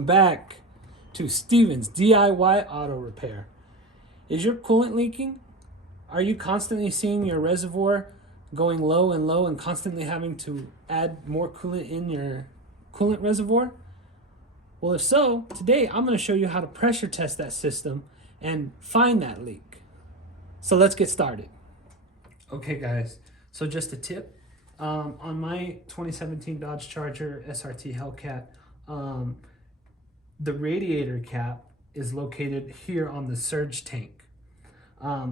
Welcome back to Steven's DIY Auto Repair. Is your coolant leaking? Are you constantly seeing your reservoir going low and constantly having to add more coolant in your coolant reservoir? Well, if so, today I'm going to show you how to pressure test that system and find that leak. So let's get started. Okay guys, so just a tip. On my 2017 Dodge Charger SRT Hellcat, the radiator cap is located here on the surge tank.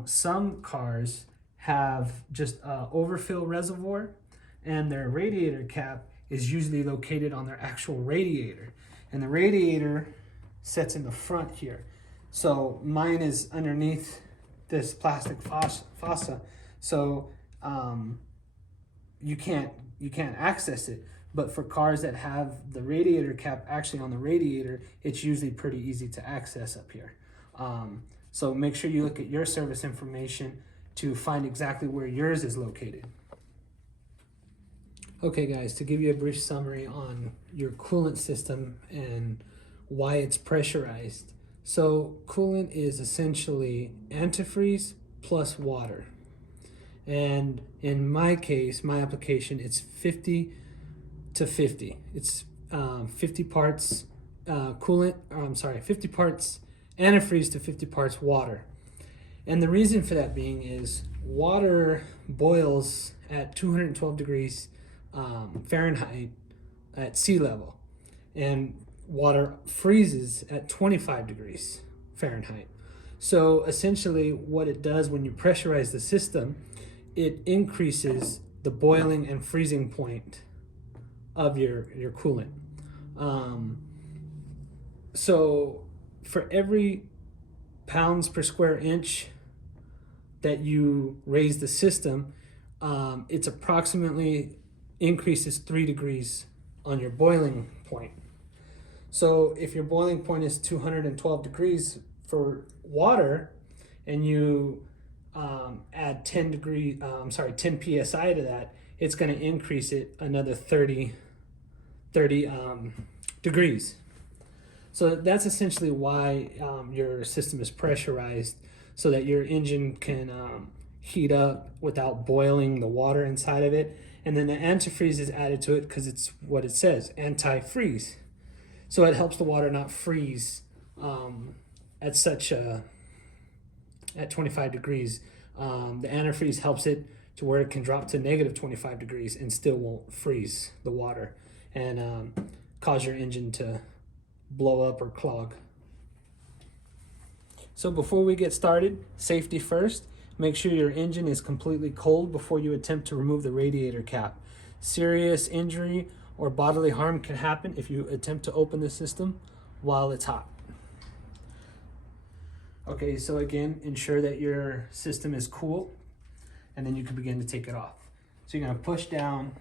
Some cars have just an overfill reservoir, and their radiator cap is usually located on their actual radiator. And the radiator sits in the front here. So mine is underneath this plastic fossa. So you can't access it. But for cars that have the radiator cap actually on the radiator, it's usually pretty easy to access up here. So make sure you look at your service information to find exactly where yours is located. Okay guys, to give you a brief summary on your coolant system and why it's pressurized. So coolant is essentially antifreeze plus water. And in my case, my application, it's 50 to 50. It's 50 parts coolant, 50 parts antifreeze to 50 parts water. And the reason for that being is water boils at 212 degrees Fahrenheit at sea level, and water freezes at 25 degrees Fahrenheit. So essentially what it does when you pressurize the system, it increases the boiling and freezing point of your coolant. So for every pounds per square inch that you raise the system, it's approximately increases 3 degrees on your boiling point. So if your boiling point is 212 degrees for water, and you add 10 psi to that, it's going to increase it another 30 degrees. So that's essentially why your system is pressurized, so that your engine can heat up without boiling the water inside of it. And then the antifreeze is added to it because it's what it says, anti-freeze. So it helps the water not freeze at 25 degrees. The antifreeze helps it to where it can drop to negative 25 degrees and still won't freeze the water and cause your engine to blow up or clog. So before we get started, safety first. Make sure your engine is completely cold before you attempt to remove the radiator cap. Serious injury or bodily harm can happen if you attempt to open the system while it's hot. Okay, so again, ensure that your system is cool, and then you can begin to take it off. So you're gonna push down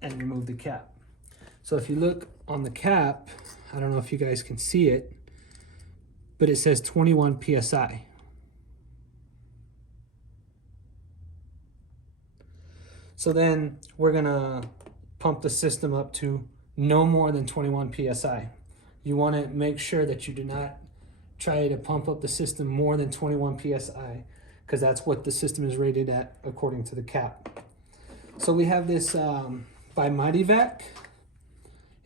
and remove the cap. So if you look on the cap, I don't know if you guys can see it, but it says 21 psi. So then we're gonna pump the system up to no more than 21 psi. You wanna make sure that you do not try to pump up the system more than 21 psi, because that's what the system is rated at according to the cap. So we have this by Mityvac.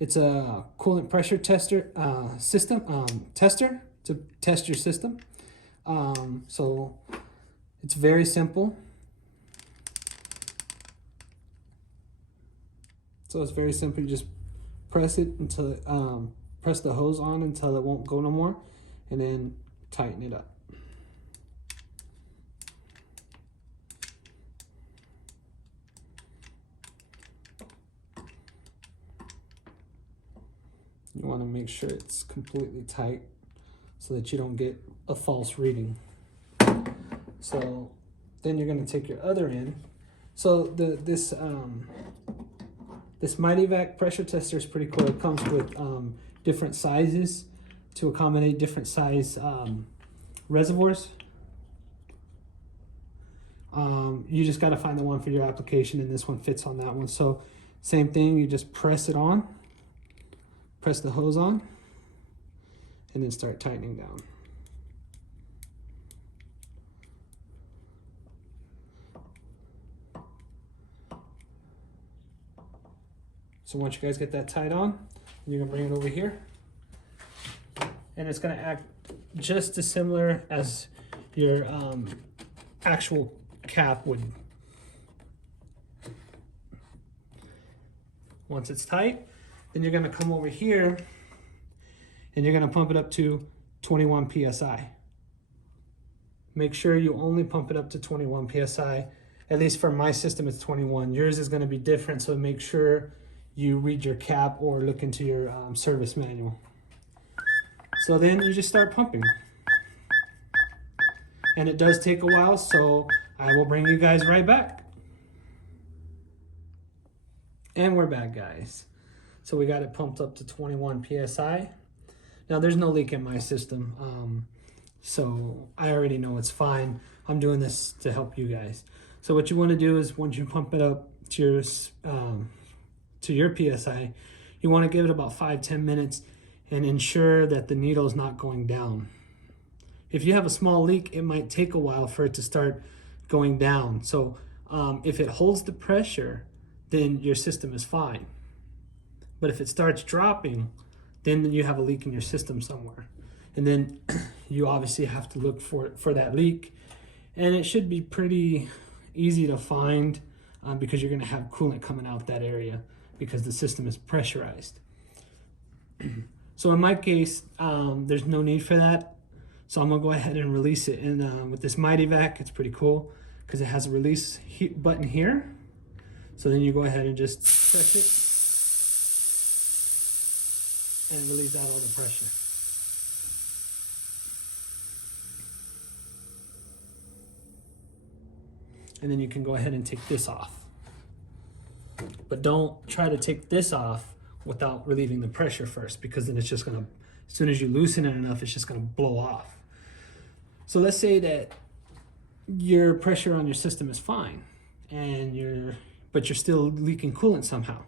It's a coolant pressure tester tester to test your system. So it's very simple. So it's very simple. You just press it until press the hose on until it won't go no more, and then tighten it up. You want to make sure it's completely tight so that you don't get a false reading. So then you're going to take your other end. So this Mityvac pressure tester is pretty cool. It comes with different sizes to accommodate different size reservoirs. You just got to find the one for your application, and this one fits on that one. So same thing, you just press it on press the hose on and then start tightening down. So once you guys get that tied on, you're gonna bring it over here, and it's gonna act just as similar as your actual cap would. Once it's tight, then you're gonna come over here and you're gonna pump it up to 21 PSI. Make sure you only pump it up to 21 PSI. At least for my system, it's 21. Yours is gonna be different, so make sure you read your cap or look into your service manual. So then you just start pumping. And it does take a while, so I will bring you guys right back. And we're back, guys. So we got it pumped up to 21 PSI. Now there's no leak in my system, so I already know it's fine. I'm doing this to help you guys. So what you want to do is once you pump it up to your PSI, you want to give it about 5-10 minutes and ensure that the needle is not going down. If you have a small leak, it might take a while for it to start going down. So if it holds the pressure, then your system is fine. But if it starts dropping, then you have a leak in your system somewhere. And then you obviously have to look for that leak. And it should be pretty easy to find because you're gonna have coolant coming out that area because the system is pressurized. So in my case, there's no need for that. So I'm gonna go ahead and release it. And with this Mityvac, it's pretty cool because it has a release button here. So then you go ahead and just press it and release out all the pressure. And then you can go ahead and take this off. But don't try to take this off without relieving the pressure first, because then it's just gonna, as soon as you loosen it enough, it's just gonna blow off. So let's say that your pressure on your system is fine, and but you're still leaking coolant somehow.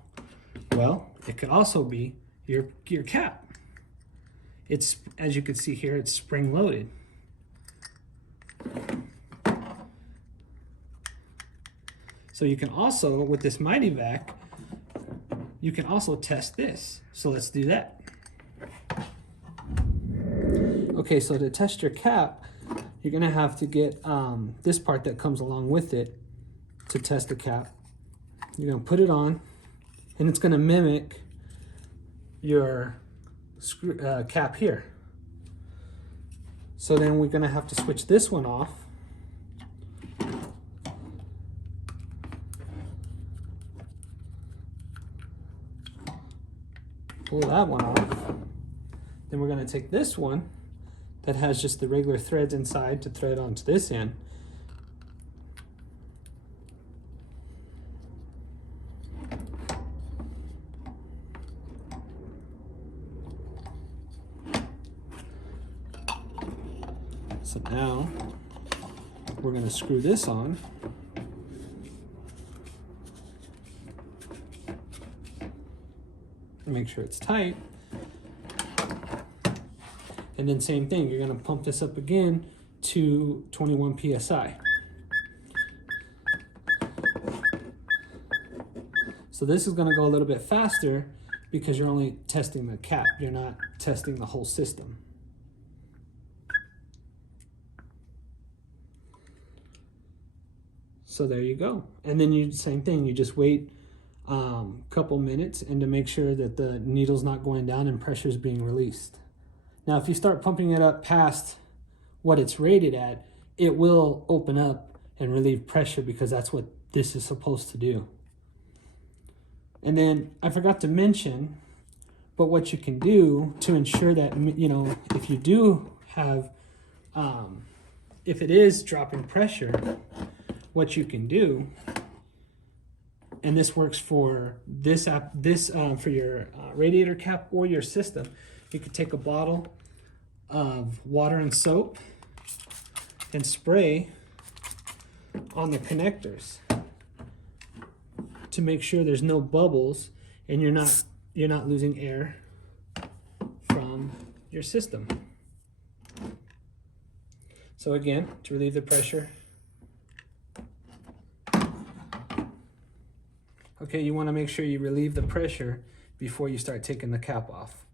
Well, it could also be your cap. It's, as you can see here, it's spring loaded. So you can also, with this Mityvac, you can also test this. So let's do that. Okay, so to test your cap, you're gonna have to get this part that comes along with it to test the cap. You're gonna put it on, and it's gonna mimic your cap here. So then we're gonna have to switch this one off. Pull that one off. Then we're gonna take this one that has just the regular threads inside to thread onto this end. So now we're gonna screw this on. Make sure it's tight. And then same thing, you're gonna pump this up again to 21 PSI. So this is gonna go a little bit faster because you're only testing the cap, you're not testing the whole system. So there you go. And then same thing, you just wait couple minutes and to make sure that the needle's not going down and pressure is being released. Now, if you start pumping it up past what it's rated at, it will open up and relieve pressure because that's what this is supposed to do. And then I forgot to mention, but what you can do to ensure that, you know, if you do have, if it is dropping pressure, what you can do, and this works for this for your radiator cap or your system. You could take a bottle of water and soap and spray on the connectors to make sure there's no bubbles and you're not losing air your system. So again, to relieve the pressure, okay, you want to make sure you relieve the pressure before you start taking the cap off.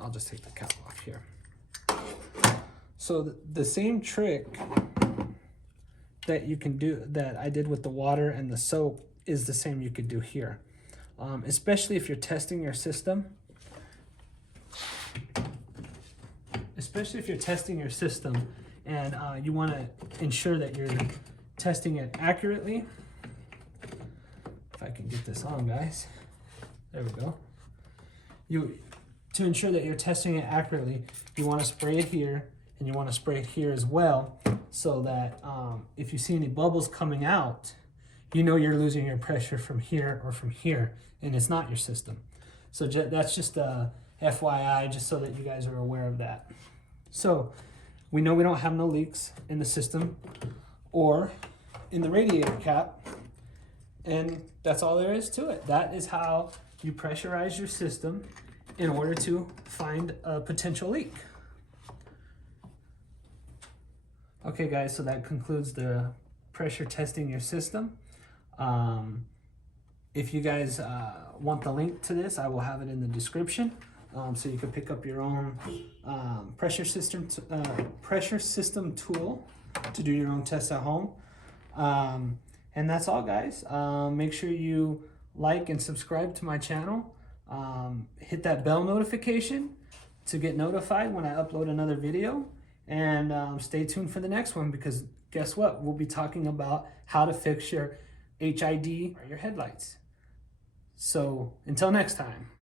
I'll just take the cap off here. So the same trick that you can do, that I did with the water and the soap, is the same you could do here. Especially if you're testing your system. Especially if you're testing your system and you want to ensure that you're testing it accurately. If I can get this on, guys. There we go. To ensure that you're testing it accurately, you want to spray it here and you want to spray it here as well, so that if you see any bubbles coming out, you know you're losing your pressure from here or from here, and it's not your system. So that's just a FYI, just so that you guys are aware of that. So we know we don't have no leaks in the system or in the radiator cap, and that's all there is to it. That is how you pressurize your system in order to find a potential leak. Okay guys, so that concludes the pressure testing your system. If you guys want the link to this, I will have it in the description, so you can pick up your own pressure system tool to do your own tests at home. And that's all, guys. Make sure you like and subscribe to my channel. Hit that bell notification to get notified when I upload another video. And stay tuned for the next one, because guess what? We'll be talking about how to fix your HID or your headlights. So until next time.